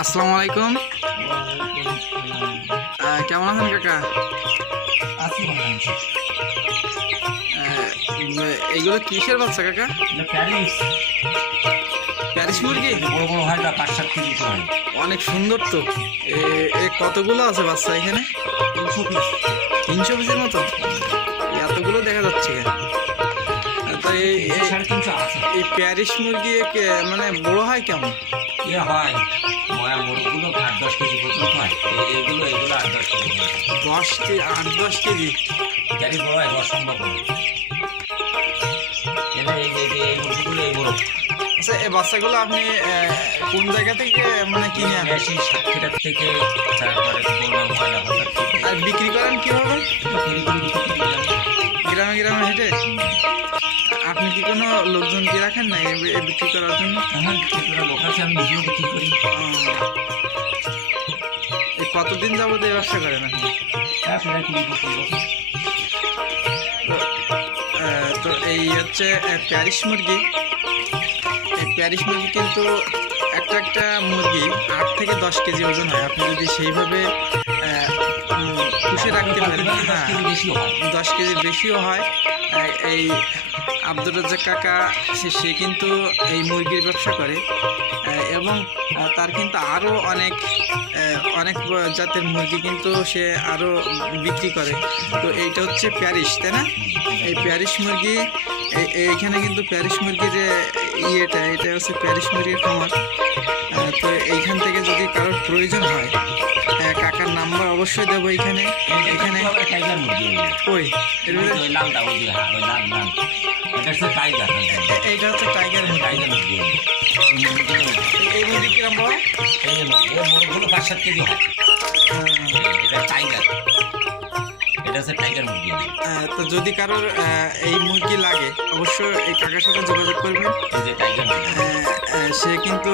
আসসালামু আলাইকুম। কেমন আছেন কাকা? এইগুলো কিসের বাচ্চা কাকা? প্যারিস মুরগি? বড় বড় হয় না, 5-7 কেজি হয়। অনেক সুন্দর তো। কতগুলো আছে বাচ্চা এখানে? 300 পিসের মতো। এতগুলো দেখা যাচ্ছে কেন? তো এই 350 আছে। এই প্যারিস মুরগি মানে বড় হয় কেমন? হয় ময়া মোরগগুলো 8-10 কেজি পর্যন্ত হয়। এগুলো 8-10 কেজি। 8-10 কেজি। প্যারিস বড় হয়, অসম্ভব বড়। এই মুরগিগুলো এই বড়। আচ্ছা, এই বাচ্চাগুলো আপনি কোন জায়গা থেকে মানে কিনে আনেন? বেশি সাতক্ষীরার থেকে, তারপরে ময়লা ভাষা থেকে। আর বিক্রি করেন কিভাবে? গ্রামে গ্রামে হেঁটে? আপনি কি কোনো লোকজনকে রাখেন না এই বিক্রি করার জন্য? আমার কিছুটা লোক আছে, আমি নিজেও বিক্রি করি। এই কতদিন যাবত এই ব্যবসা করেন আপনি? প্রায় 20-25 বছর। তো এই হচ্ছে প্যারিস মুরগি। এই প্যারিস মুরগি কিন্তু একটা মুরগি 8 থেকে 10 কেজি ওজন হয়। আপনি যদি সেইভাবে পুষে রাখতে পারেন, হ্যাঁ 10 কেজির বেশিও হয়। এই আব্দুর রাজ্জাক কাকা সে কিন্তু এই মুরগির ব্যবসা করে এবং তার কিন্তু আরও অনেক জাতের মুরগি কিন্তু সে আরও বিক্রি করে। তো এইটা হচ্ছে প্যারিস, তাই না? এই প্যারিস মুরগি, এইখানে কিন্তু প্যারিস মুরগির এটা হচ্ছে প্যারিস মুরগির খামার। তো এইখান থেকে যদি কারোর প্রয়োজন হয়, কাকার নাম্বার অবশ্যই দেবো এখানে। টাইগার মুরগি ওই লালটা, ওই লাল এটা হচ্ছে টাইগার। এইটা হচ্ছে টাইগার মুরগি। টাইগার মুরগি এই মুরগি কিরম বড়? এই মুরগিগুলো 5-7 কেজি হয়। এটা টাইগার, এটা হচ্ছে টাইগার মুরগি। তো যদি কারোর এই মুরগি লাগে অবশ্যই এই কাকার সাথে যোগাযোগ করবেন। এই যে টাইগার মুরগি, সে কিন্তু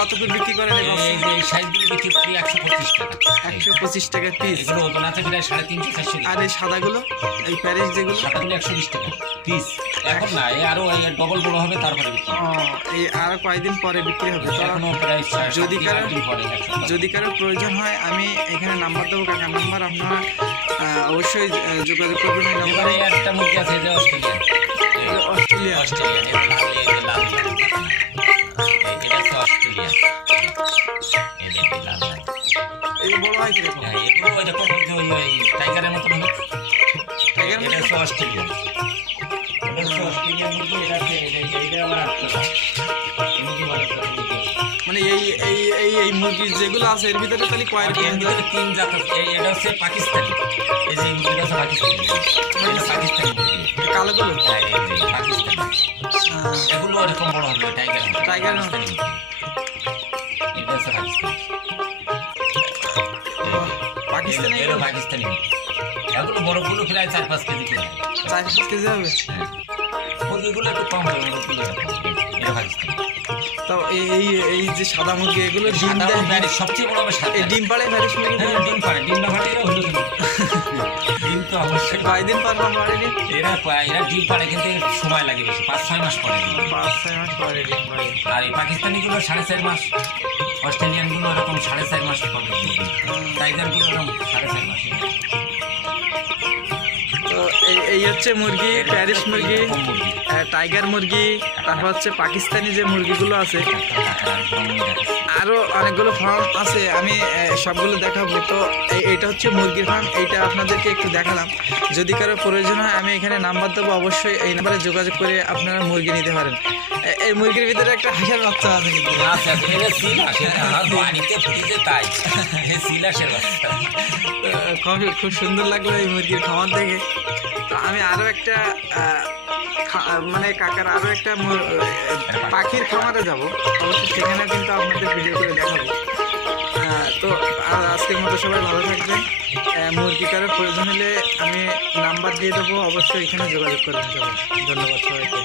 কত করে বিক্রি করেন? এই সাইজগুলো বিক্রি করি 125 টাকা। 125 টাকা পিস। এগুলো ওজন আছে প্রায় 350-400। আর এই সাদাগুলো, এই প্যারিস যেগুলো? সাদাগুলো 120 টাকা পিস। এখন না, আরো ডবল বড় হবে, তারপরে বিক্রি। এই আর কয়েকদিন পরে বিক্রি হবে। তো এখনো প্রায় যদি কারোর প্রয়োজন হয় আমি এখানে নাম্বার দেবো, কাকার নাম্বার। আপনারা অবশ্যই যোগাযোগ করবেন এই নাম্বারে। একটা মুরগি আছে যে অস্ট্রেলিয়া। এই বড় হয় কিরকম? টাইগারের মতন হবে। টাইগার এটা হচ্ছে অস্ট্রেলিয়া। মানে এই মুরগির যেগুলো আছে এর ভিতরে তাহলে এর ভিতরে 3 জাত আছে। এটা হচ্ছে পাকিস্তানি। এই যে মুরগিটা হচ্ছে পাকিস্তানি। এটা পাকিস্তানি মুরগি। কালোগুলো পাকিস্তানি। এগুলো এরকম বড় হবে টাইগার। পাকিস্তানি। এটা হচ্ছে পাকিস্তানি। পাকিস্তানি এর পাকিস্তানি। এগুলো বড়গুলো প্রায় 4-5 কেজি করে। 4-5 কেজি হবে। মুরগিগুলো একটু কম হবে। এটা পাকিস্তানি। তো এই যে সাদা মুরগি, এগুলো ডিম দেয়? প্যারিস সবচেয়ে বড় হবে সাদা। এই ডিম পাড়ে প্যারিস মুরগি? হ্যাঁ, ডিম পাড়ে। ডিম না পাড়ে এরা হলো কেন? ডিম তো অবশ্যই। কয়দিন পর পাড়ে? এরা ডিম পাড়ে, কিন্তু এর সময় লাগে বেশি, 5-6 মাস পরে। 5-6 মাস পরে ডিম পাড়ে। আর এই পাকিস্তানিগুলো 4.5 মাস, অস্ট্রেলিয়ানগুলো এরকম 4.5 মাস পরে, টাইগারগুলো এরকম 4.5 মাস। তো এই হচ্ছে মুরগি, প্যারিস মুরগি, টাইগার মুরগি, তারপর হচ্ছে পাকিস্তানি যে মুরগিগুলো আছে। আরও অনেকগুলো ফার্ম আছে, আমি সবগুলো দেখাবো। তো এইটা হচ্ছে মুরগির ফার্ম, এইটা আপনাদেরকে একটু দেখালাম। যদি কারো প্রয়োজন হয় আমি এখানে নাম্বার দেবো, অবশ্যই এই নাম্বারে যোগাযোগ করে আপনারা মুরগি নিতে পারেন। এই মুরগির ভিতরে একটা হাঁসের বাচ্চা আছে কিন্তু। খুব সুন্দর লাগলো এই মুরগির খামার দেখে। তো আমি আরও একটা মানে কাকার আরও একটা পাখির খামারে যাব, অবশ্যই সেখানে কিন্তু আপনাদের ভিডিও করে দেখাবো। তো আজকের মতো সবাই ভালো থাকবেন। মুরগি কারোর প্রয়োজন হলে আমি নাম্বার দিয়ে দেবো, অবশ্যই এখানে যোগাযোগ করবেন সবাই। ধন্যবাদ সবাইকে।